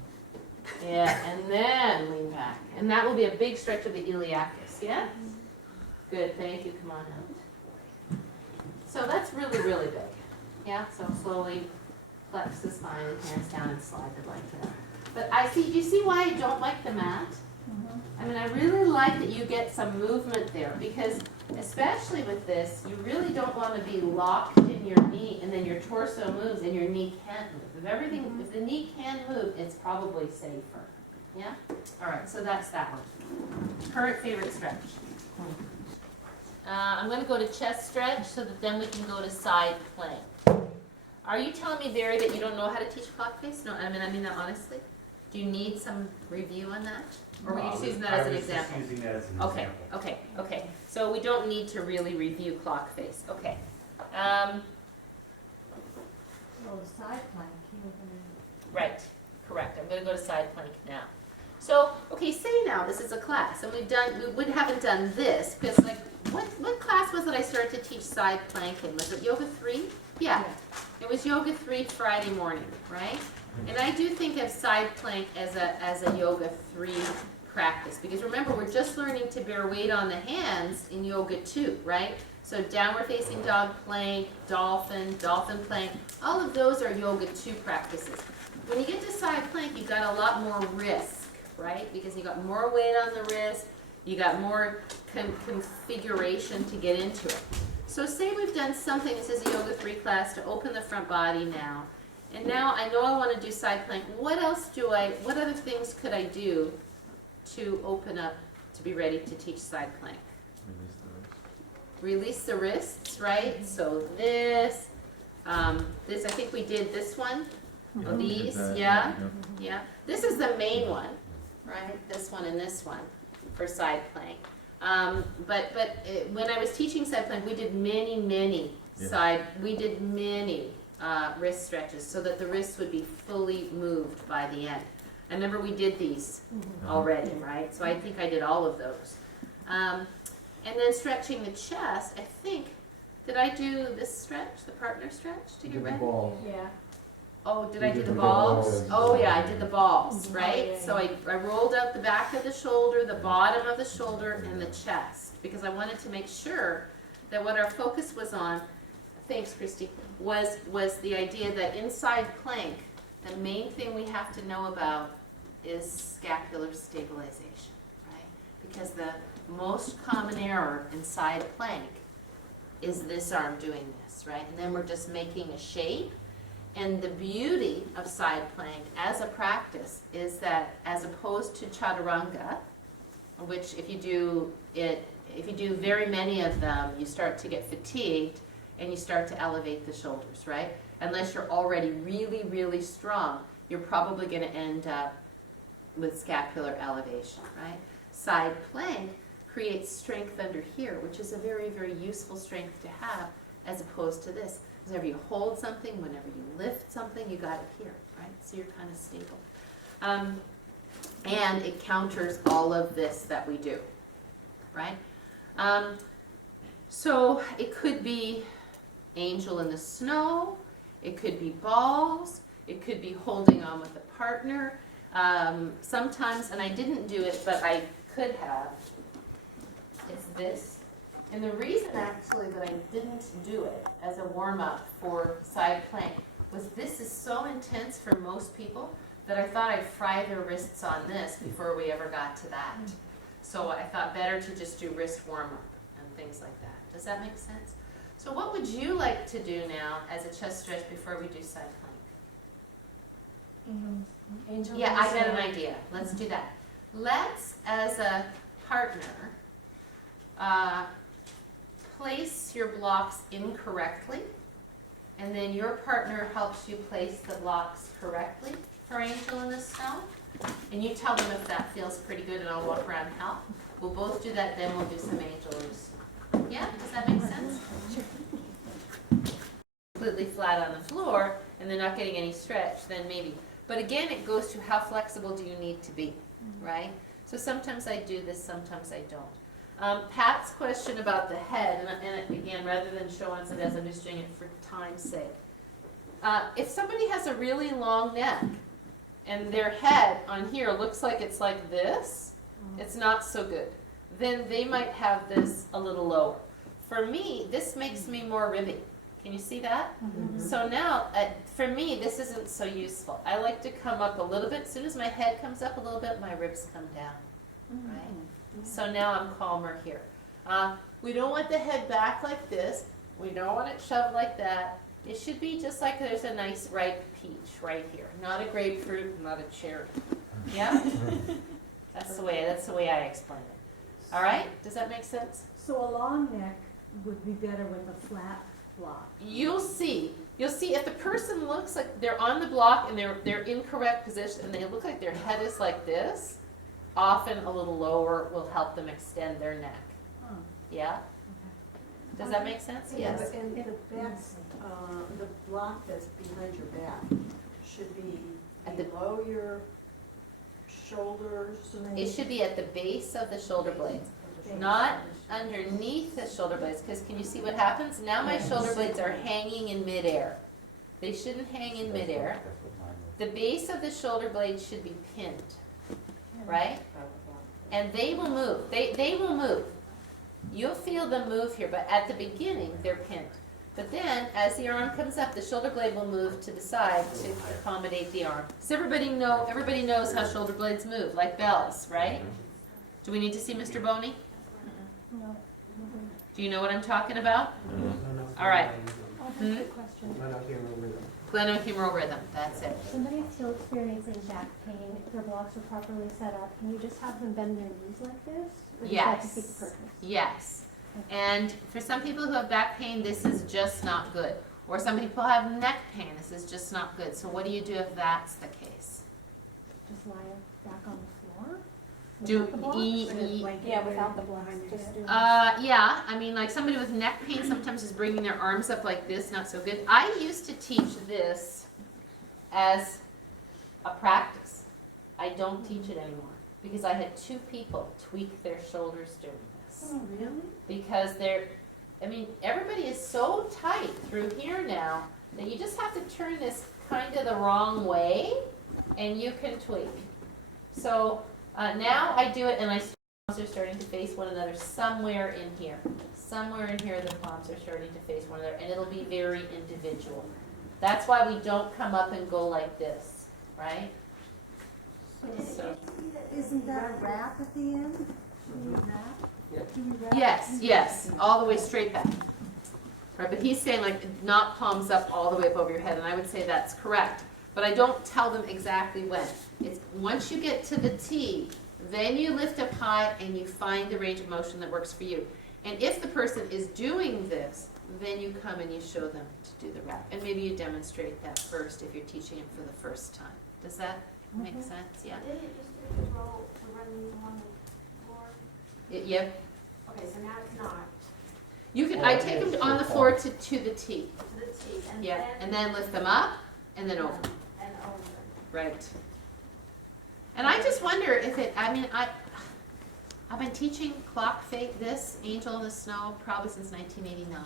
Yeah, and then lean back. And that will be a big stretch of the iliacus, yeah? Good, thank you. Come on out. So that's really, really big. Yeah, so slowly flex the spine and hands down and slide the blanket out. But do you see why I don't like the mat? I mean, I really like that you get some movement there because especially with this, you really don't want to be locked in your knee and then your torso moves and your knee can't move. If the knee can move, it's probably safer. Yeah? All right, so that's that one. Current favorite stretch. I'm going to go to chest stretch so that then we can go to side plank. Are you telling me, Barry, that you don't know how to teach clock face? No, I mean that honestly. Do you need some review on that? Or were you just using that as an example? I was just using that as an example. Okay. So we don't need to really review clock face. Okay. Well, side plank, Right. Correct. I'm going to go to side plank now. So, okay, say now this is a class, and we haven't done this because, like, what class was it I started to teach side plank in? Was it Yoga 3? Yeah. It was Yoga 3 Friday morning, right? And I do think of side plank as a Yoga 3 practice because remember we're just learning to bear weight on the hands in Yoga 2, right? So downward facing dog plank, dolphin plank, all of those are Yoga 2 practices. When you get to side plank, you've got a lot more risk, right? Because you got more weight on the wrist, you got more configuration to get into it. So say we've done something, this is a Yoga 3 class to open the front body now. And now I know I want to do side plank. What other things could I do to open up to be ready to teach side plank? Release the wrists, right? So this, I think we did this one. Oh, these, yeah. This is the main one, right? This one and this one for side plank. When I was teaching side plank, we did many Yeah. wrist stretches so that the wrists would be fully moved by the end. I remember we did these already, right? So I think I did all of those. And then stretching the chest, I think, did I do this stretch, the partner stretch to get ready? Yeah. Oh, did You I do did the the balls? balls. Oh yeah, I did the balls, Mhm. right? Oh, yeah, So I rolled out the back of the shoulder, the bottom of the shoulder, and the chest, because I wanted to make sure that what our focus was on, thanks Christy, was the idea that inside plank, the main thing we have to know about is scapular stabilization, right? Because the most common error in side plank is this arm doing this, right? And then we're just making a shape. And the beauty of side plank as a practice is that as opposed to chaturanga, which if you do very many of them, you start to get fatigued and you start to elevate the shoulders, right? Unless you're already really strong, you're probably going to end up with scapular elevation, right? Side plank creates strength under here, which is a very useful strength to have as opposed to this. Whenever you hold something, whenever you lift something, you got it here, right? So you're kind of stable. And it counters all of this that we do, right? So it could be angel in the snow, it could be balls, it could be holding on with a partner. Sometimes, and I didn't do it, but I could have, it's this. And the reason actually that I didn't do it as a warm-up for side plank was this is so intense for most people that I thought I'd fry their wrists on this before we ever got to that. So I thought better to just do wrist warm-up and things like that. Does that make sense? So what would you like to do now as a chest stretch before we do side plank? Angel. Yeah, I got an idea. Let's do that. Let's, as a partner, place your blocks incorrectly, and then your partner helps you place the blocks correctly for angel in the snow. And you tell them if that feels pretty good, and I'll walk around and help. We'll both do that, then we'll do some angel in the snow. Yeah, does that make sense? Completely flat on the floor, and they're not getting any stretch, then maybe. But again, it goes to how flexible do you need to be, right? So sometimes I do this, sometimes I don't. Pat's question about the head, and again, rather than showing it as I'm just doing it for time's sake. If somebody has a really long neck and their head on here looks like it's like this, it's not so good. Then they might have this a little lower. For me, this makes me more ribby. Can you see that? So now, for me, this isn't so useful. I like to come up a little bit. As soon as my head comes up a little bit, my ribs come down, right? So now I'm calmer here. We don't want the head back like this. We don't want it shoved like that. It should be just like there's a nice ripe peach right here. Not a grapefruit, not a cherry. Yeah? That's the way I explain it. All right? Does that make sense? So a long neck would be better with a flat block. You'll see if the person looks like they're on the block and they're incorrect position and they look like their head is like this, often a little lower will help them extend their neck. Oh. Yeah? Does that make sense? Yeah, Yes. but and the backs, the block that's behind your back should be At the- below your shoulders. It should be at the base of the shoulder blades, not underneath the shoulder blades, because can you see what happens? Now my shoulder blades are hanging in midair. They shouldn't hang in midair. The base of the shoulder blades should be pinned, right? And they will move. They will move. You'll feel them move here, but at the beginning, they're pinned. But then, as the arm comes up, the shoulder blade will move to the side to accommodate the arm. Does everybody knows how shoulder blades move, like bells, right? Do we need to see Mr. Boney? No. Do you know what I'm talking about? All right. Oh, that's a good question. Glenohumeral rhythm, that's it. Somebody still experiencing back pain, if their blocks are properly set up, can you just have them bend their knees like this? Or does that Yes. defeat the purpose? Yes. And for some people who have back pain, this is just not good. Or some people have neck pain, this is just not good. So what do you do if that's the case? Just lie back on the floor? Do Without the blocks? Yeah, without the blocks, just do. yeah, I mean, like somebody with neck pain sometimes is bringing their arms up like this, not so good. I used to teach this as a practice. I don't teach it anymore because I had 2 people tweak their shoulders doing this. Oh, really? Because I mean, everybody is so tight through here now that you just have to turn this kind of the wrong way and you can tweak. So now I do it and my palms are starting to face one another somewhere in here. Somewhere in here the palms are starting to face one another and it'll be very individual. That's why we don't come up and go like this, right? So. Isn't that a wrap at the end? Do you wrap? Yeah. Do you wrap? Yes, all the way straight back. Right, but he's saying like not palms up all the way up over your head, and I would say that's correct. But I don't tell them exactly when. It's once you get to the T, then you lift up high and you find the range of motion that works for you. And if the person is doing this, then you come and you show them to do the wrap. And maybe you demonstrate that first if you're teaching it for the first time. Does that make sense? Yeah. Did it just do the roll to run these along the floor? Yep. Okay, so now it's not. You can. I take them on the floor to the T. To the T, and Yeah, then. and then lift them up and then over. And over. Right. And I just wonder if it, I mean, I've been teaching clock face, this Angel in the Snow probably since 1989.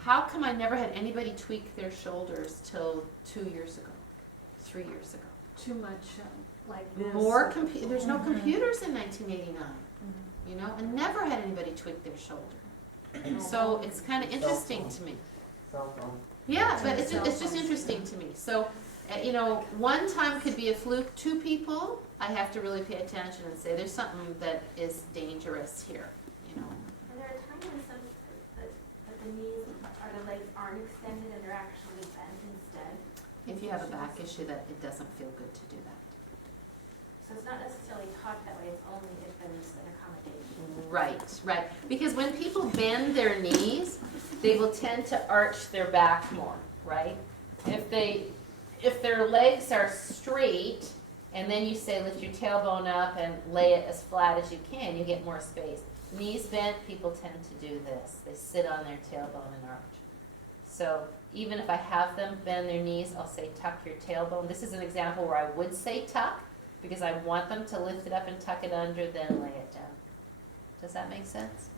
How come I never had anybody tweak their shoulders till 2 years ago, 3 years ago? Too much, like this. More there's no computers in 1989, you know, and never had anybody tweak their shoulder. So it's kind of interesting to me. Cell phone. Yeah, but it's just interesting to me. So, you know, one time could be a fluke. 2 people, I have to really pay attention and say there's something that is dangerous here, you know. And there are times when that the knees or the legs aren't extended and they're actually bent instead. If you have a back issue, that it doesn't feel good to do that. So it's not necessarily taught that way, it's only if there's an accommodation. Right. Because when people bend their knees, they will tend to arch their back more, right? If their legs are straight, and then you say lift your tailbone up and lay it as flat as you can, you get more space. Knees bent, people tend to do this. They sit on their tailbone and arch. So even if I have them bend their knees, I'll say tuck your tailbone. This is an example where I would say tuck, because I want them to lift it up and tuck it under, then lay it down. Does that make sense?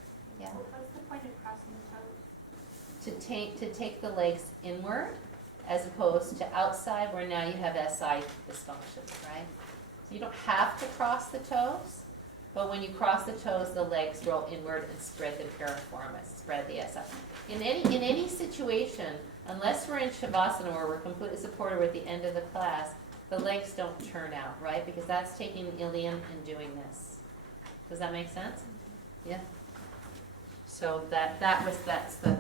Yeah. What's the point of crossing the toes? To take the legs inward as opposed to outside where now you have SI dysfunction, right? So you don't have to cross the toes, but when you cross the toes, the legs roll inward and spread the piriformis, spread the SI. In any situation, unless we're in Shavasana where we're completely supported, we're at the end of the class, the legs don't turn out, right? Because that's taking the ilium and doing this. Does that make sense? Yeah. So that's the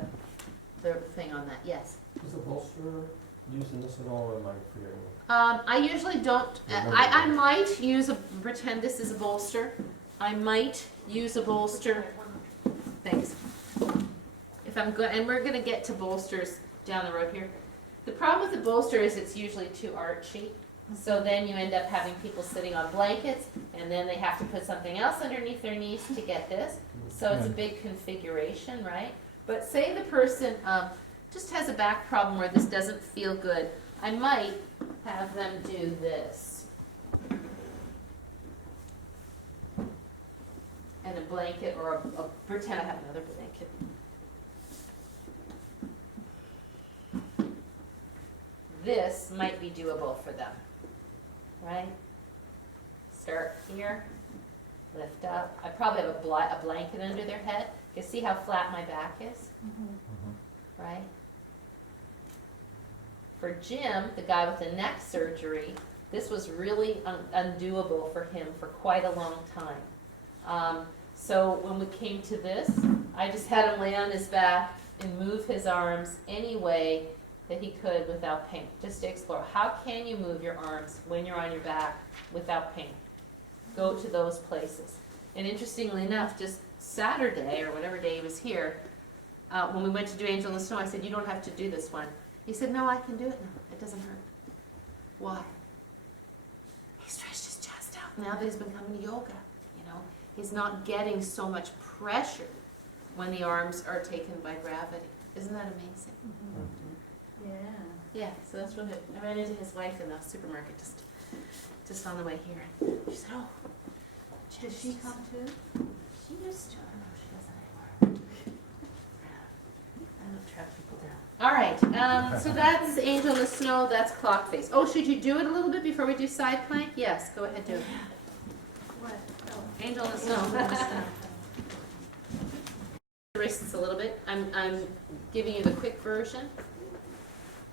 thing on that. Yes. Is a bolster using this at all, or am I forgetting? I usually don't. I might use pretend this is a bolster. I might use a bolster. Thanks. If I'm good, and we're gonna get to bolsters down the road here. The problem with the bolster is it's usually too archy. So then you end up having people sitting on blankets, and then they have to put something else underneath their knees to get this. So it's a big configuration, right? But say the person just has a back problem where this doesn't feel good. I might have them do this. And a blanket, or pretend I have another blanket. This might be doable for them. Right? Start here, lift up. I probably have a blanket under their head. You see how flat my back is? Right? For Jim, the guy with the neck surgery, this was really undoable for him for quite a long time. So when we came to this, I just had him lay on his back and move his arms any way that he could without pain, just to explore. How can you move your arms when you're on your back without pain? Go to those places. And interestingly enough, just Saturday, or whatever day he was here, when we went to do Angel in the Snow, I said, you don't have to do this one. He said, no, I can do it now. It doesn't hurt. Why? He stretched his chest out. now that he's been coming to yoga, you know, he's not getting so much pressure when the arms are taken by gravity. Isn't that amazing? Yeah. Yeah, so that's really, I ran into his wife in the supermarket just on the way here. She said, oh. Does she come too? She used to. I don't know if she doesn't anymore. I don't track people down. All right, so that's Angel in the Snow, that's Clock Face. Oh, should you do it a little bit before we do side plank? Yes, go ahead, do it. What? Oh. Angel in the Snow. The wrists a little bit. I'm giving you the quick version.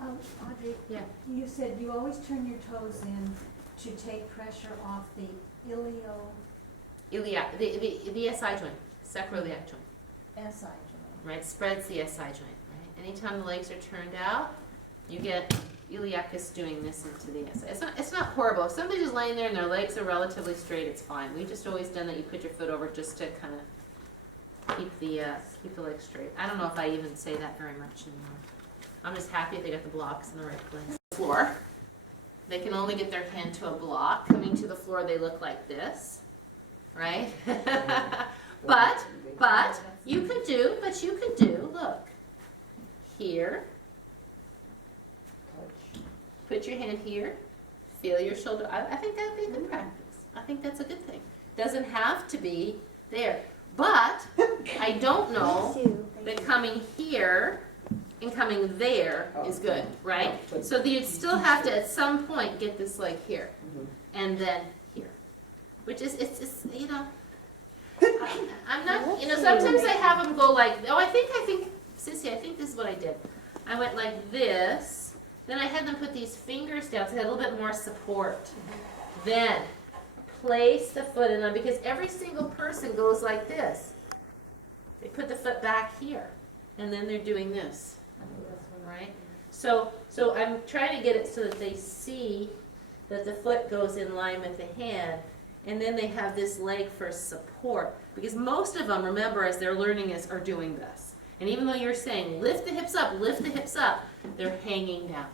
Audrey? Yeah. You said you always turn your toes in to take pressure off the Iliac, the SI joint, sacroiliac joint, SI joint. right? Spreads the SI joint, right? Anytime the legs are turned out, you get iliacus doing this into the SI. It's not horrible. If somebody's just laying there and their legs are relatively straight, it's fine. We've just always done that. You put your foot over just to kind of keep the legs straight. I don't know if I even say that very much anymore. I'm just happy they got the blocks in the right place. Floor. They can only get their hand to a block. Coming to the floor, they look like this, right? but you could do, look, here, put your hand here, feel your shoulder. I think that would be a good practice. I think that's a good thing. Doesn't have to be there. But I don't know that coming here and coming there is good, right? So you'd still have to, at some point, get this leg here, and then here, which is, it's you know, I'm not, you know, sometimes I have them go like, oh, I think, Sissy, I think this is what I did. I went like this, then I had them put these fingers down so I had a little bit more support. Then, place the foot in them, because every single person goes like this. They put the foot back here, and then they're doing this. Right? So I'm trying to get it so that they see that the foot goes in line with the hand, and then they have this leg for support. Because most of them, remember, as they're learning are doing this. And even though you're saying, lift the hips up, they're hanging down.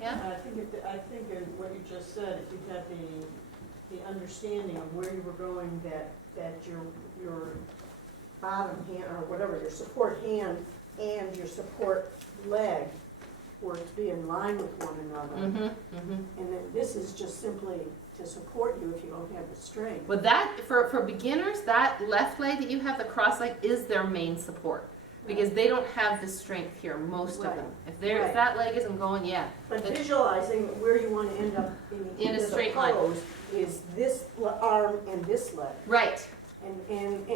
Yeah? I think in what you just said, if you had the understanding of where you were going, that your bottom hand, or whatever, your support hand and your support leg were to be in line with one another. And then this is just simply to support you if you don't have the strength. Well, that, for beginners, that left leg that you have, the cross leg, is their main support. Because they don't have the strength here, most of them. If that leg isn't going, yeah. But visualizing where you want to end up in a straight the pose is this arm and this leg. Right. And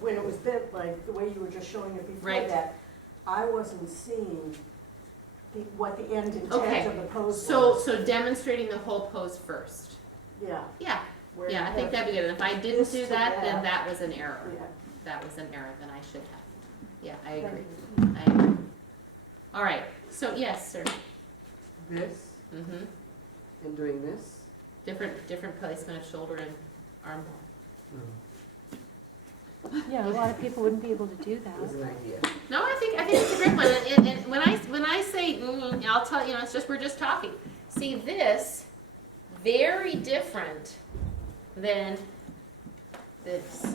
when it was bent, like the way you were just showing it before that, I wasn't seeing what the end intent of the pose was. So demonstrating the whole pose first. Yeah. Yeah. Where Yeah, I think that'd be good. And if I didn't do that, then that was an error. Yeah. That was an error, then I should have. Yeah, I agree. All right. So yes, sir. This, and doing this. Different placement of shoulder and arm ball. Yeah, a lot of people wouldn't be able to do that. Is an idea. No, I think it's a great one. And when I say, I'll tell you, it's just we're just talking. See, this very different than this.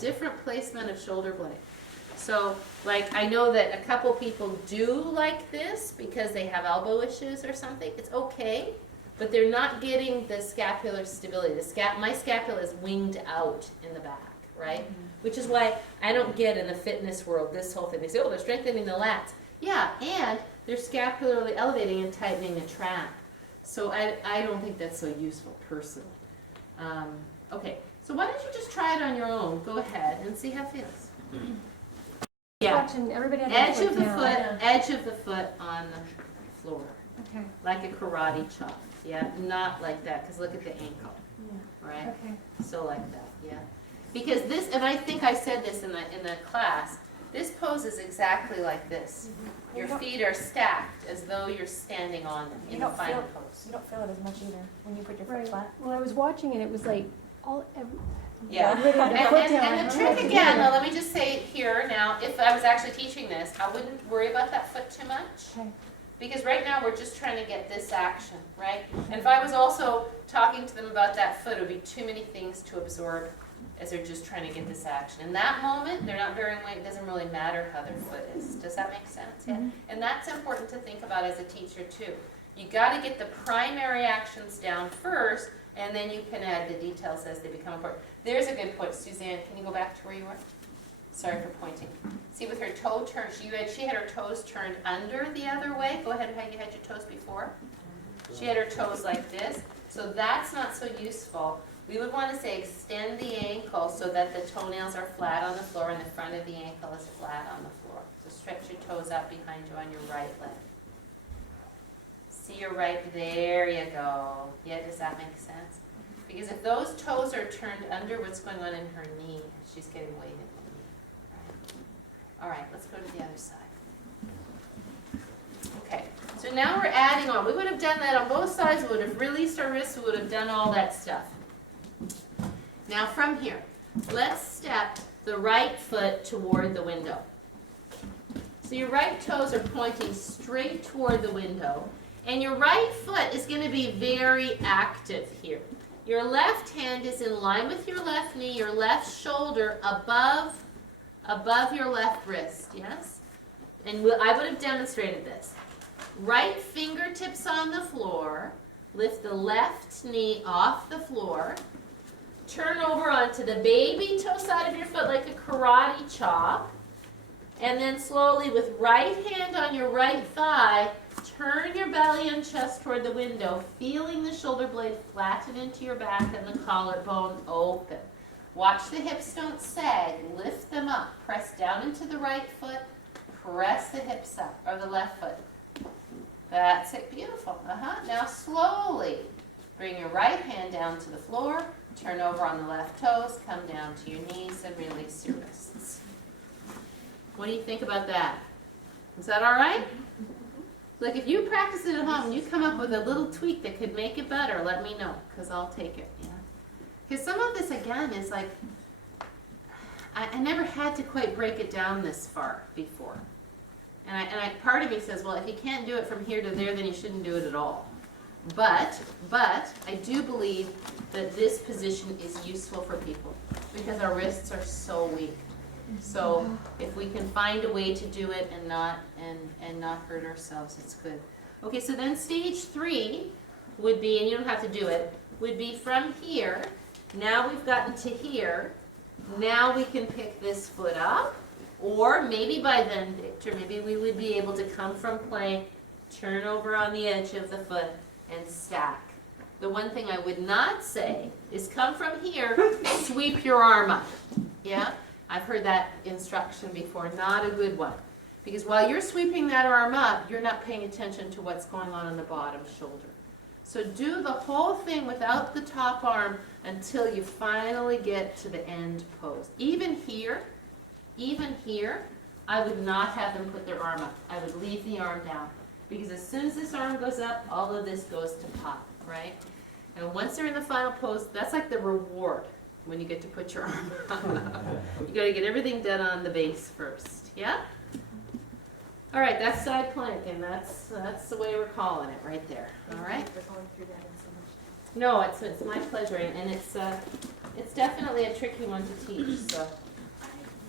Different placement of shoulder blade. So, like, I know that a couple people do like this because they have elbow issues or something. It's okay, but they're not getting the scapular stability. My scapula is winged out in the back, right? Which is why I don't get in the fitness world this whole thing. They say, oh, they're strengthening the lats. Yeah, and they're scapularly elevating and tightening the trap. So I don't think that's so useful personally. Okay, so why don't you just try it on your own? Go ahead and see how it feels. Yeah. Watching everybody have Edge their of the down. edge of the foot on the floor. Okay. Like a karate chop. Yeah, not like that, because look at the ankle. Yeah. Right? Okay. So like that, yeah. Because this, and I think I said this in the class, this pose is exactly like this. Your feet are stacked as though you're standing on them in the final pose. You don't feel it as much either when you put your Right. foot flat. Well, I was watching and it was like Yeah. everybody had their foot down. And the trick again, well, let me just say it here now, if I was actually teaching this, I wouldn't worry about that foot too much. Okay. Because right now we're just trying to get this action, right? And if I was also talking to them about that foot, it would be too many things to absorb as they're just trying to get this action. In that moment, they're not bearing weight, it doesn't really matter how their foot is. Does that make sense? Yeah. And that's important to think about as a teacher too. You got to get the primary actions down first, and then you can add the details as they become important. There's a good point. Suzanne, can you go back to where you were? Sorry for pointing. See, with her toe turned, she had her toes turned under the other way. Go ahead, how you had your toes before. She had her toes like this. So that's not so useful. We would want to say extend the ankle so that the toenails are flat on the floor and the front of the ankle is flat on the floor. So stretch your toes out behind you on your right leg. See your right, there you go. Yeah, does that make sense? Because if those toes are turned under, what's going on in her knee? She's getting weight in the knee. Right? All right, let's go to the other side. Okay, so now we're adding on. We would have done that on both sides. We would have released our wrists. We would have done all that stuff. Now from here, let's step the right foot toward the window. So your right toes are pointing straight toward the window. And your right foot is going to be very active here. Your left hand is in line with your left knee, your left shoulder above your left wrist, yes? And I would have demonstrated this. Right fingertips on the floor, lift the left knee off the floor, turn over onto the baby toe side of your foot like a karate chop, and then slowly with right hand on your right thigh, turn your belly and chest toward the window, feeling the shoulder blade flatten into your back and the collarbone open. Watch the hips don't sag. Lift them up. Press down into the right foot. Press the hips up, or the left foot. That's it. Beautiful. Now slowly bring your right hand down to the floor. Turn over on the left toes. Come down to your knees and release your wrists. What do you think about that? Is that all right? Like if you practice it at home and you come up with a little tweak that could make it better, let me know, because I'll take it. Yeah. Because some of this, again, is like, I never had to quite break it down this far before. And part of me says, well, if you can't do it from here to there, then you shouldn't do it at all. But I do believe that this position is useful for people because our wrists are so weak. So if we can find a way to do it and not hurt ourselves, it's good. Okay, so then stage 3 would be, and you don't have to do it, would be from here. Now we've gotten to here. Now we can pick this foot up, or maybe by then, Victor, maybe we would be able to come from plank, turn over on the edge of the foot, and stack. The one thing I would not say is come from here, sweep your arm up. Yeah? I've heard that instruction before, not a good one. Because while you're sweeping that arm up, you're not paying attention to what's going on the bottom shoulder. So do the whole thing without the top arm until you finally get to the end pose. Even here, I would not have them put their arm up. I would leave the arm down. Because as soon as this arm goes up, all of this goes to pop, right? And once they're in the final pose, that's like the reward when you get to put your arm up. You got to get everything done on the base first, yeah? All right, that's side plank, and that's the way we're calling it right there. All right. We're going through that in so much time. No, it's my pleasure, and it's definitely a tricky one to teach. So.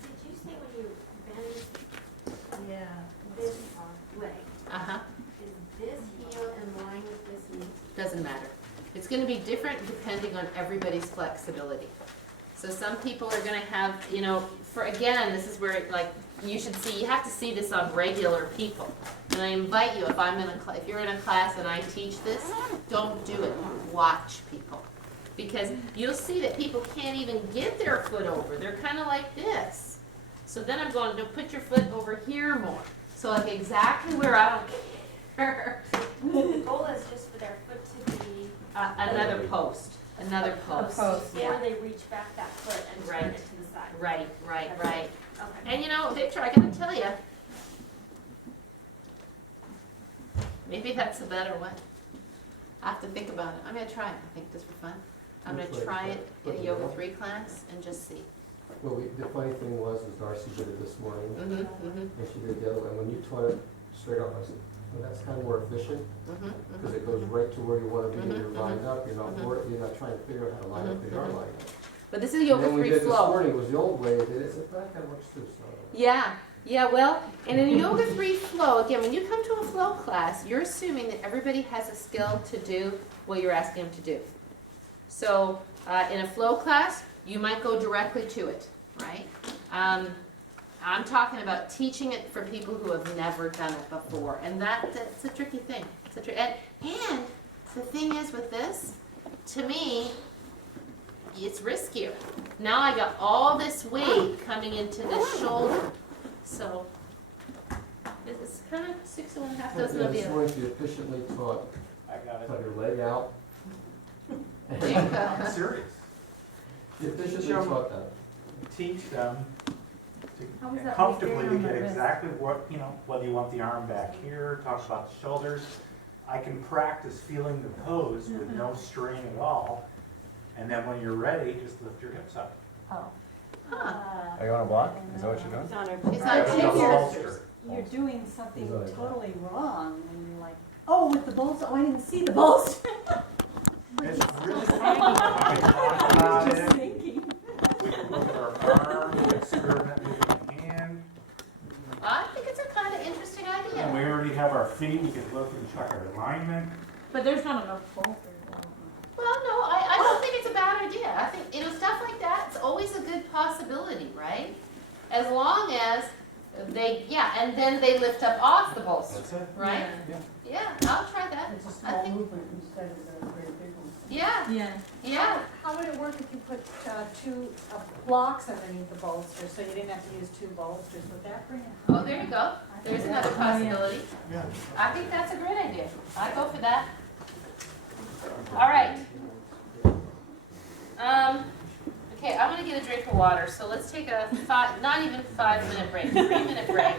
Did you say when you bend Yeah. this leg, is this heel in line with this knee? Doesn't matter. It's going to be different depending on everybody's flexibility. So some people are going to have, this is where you have to see this on regular people. And I invite you, if you're in a class and I teach this, don't do it. Watch people. Because you'll see that people can't even get their foot over. They're kind of like this. So then I'm going to put your foot over here more. So like exactly where I don't care. The goal is just for their foot to be Another post. before they reach back that foot and turn it to the side. Right. Okay. And Victor, I gotta tell you, maybe that's a better way. I have to think about it. I'm gonna try it, I think, just for fun. I'm gonna try it in a Yoga 3 class and just see. Well, the funny thing was Darcy did it this morning, Mm-hmm. and she did the other one. When you taught it straight up, I said, So that's kind of more efficient, Mhm, because mhm. it goes right to where you want to be, and you're Mhm, lined up, you're not, mhm. you're not trying to figure out how to line up, because you are lined up. But this is And yoga then we free did this flow. morning, was the old way, they did it, so that kind of works too, so. Yeah, yeah, well, and in yoga free flow, again, when you come to a flow class, you're assuming that everybody has a skill to do what you're asking them to do. So, in a flow class, you might go directly to it, right? I'm talking about teaching it for people who have never done it before, and that's a tricky thing. It's and the thing is with this, to me, it's riskier. Now I got all this weight coming into the shoulder, so it's kind of 6 and a half dozen Yeah, of this you. morning you efficiently taught, I got it. put your leg out. I'm serious. You efficiently taught that. Teach them How was to that comfortably weight to bearing on get the wrist? exactly what, whether you want the arm back here, talk about the shoulders. I can practice feeling the pose with no strain at all. And then when you're ready, just lift your hips up. Oh. Huh. Are you on a block? Is that what you're doing? It's on her. It's I on have a your double fingers. holster. You're doing something He's like totally wrong when you're like, oh, with the bolster, oh, I didn't see the bolster. It's really fun. We can talk about Just it. thinking. We can look at our arm, experiment with the hand. I think it's a kind of interesting idea. And we already have our feet, we can look and check our alignment. But there's not enough bolsters. Well, no, I don't think it's a bad idea. I think, stuff like that's always a good possibility, right? As long as and then they lift up off the bolster, That's it. right? Yeah, I'll try that. It's a I small think- movement instead of a very big one. Yeah, Yeah. yeah. How would it work if you put two blocks underneath the bolster, so you didn't have to use two bolsters? Would that bring it? Oh, there you go. There's another possibility. Yeah. I think that's a great idea. I go for that. All right. Okay, I want to get a drink of water, so let's take a not even 5 minute break, 3 minute break.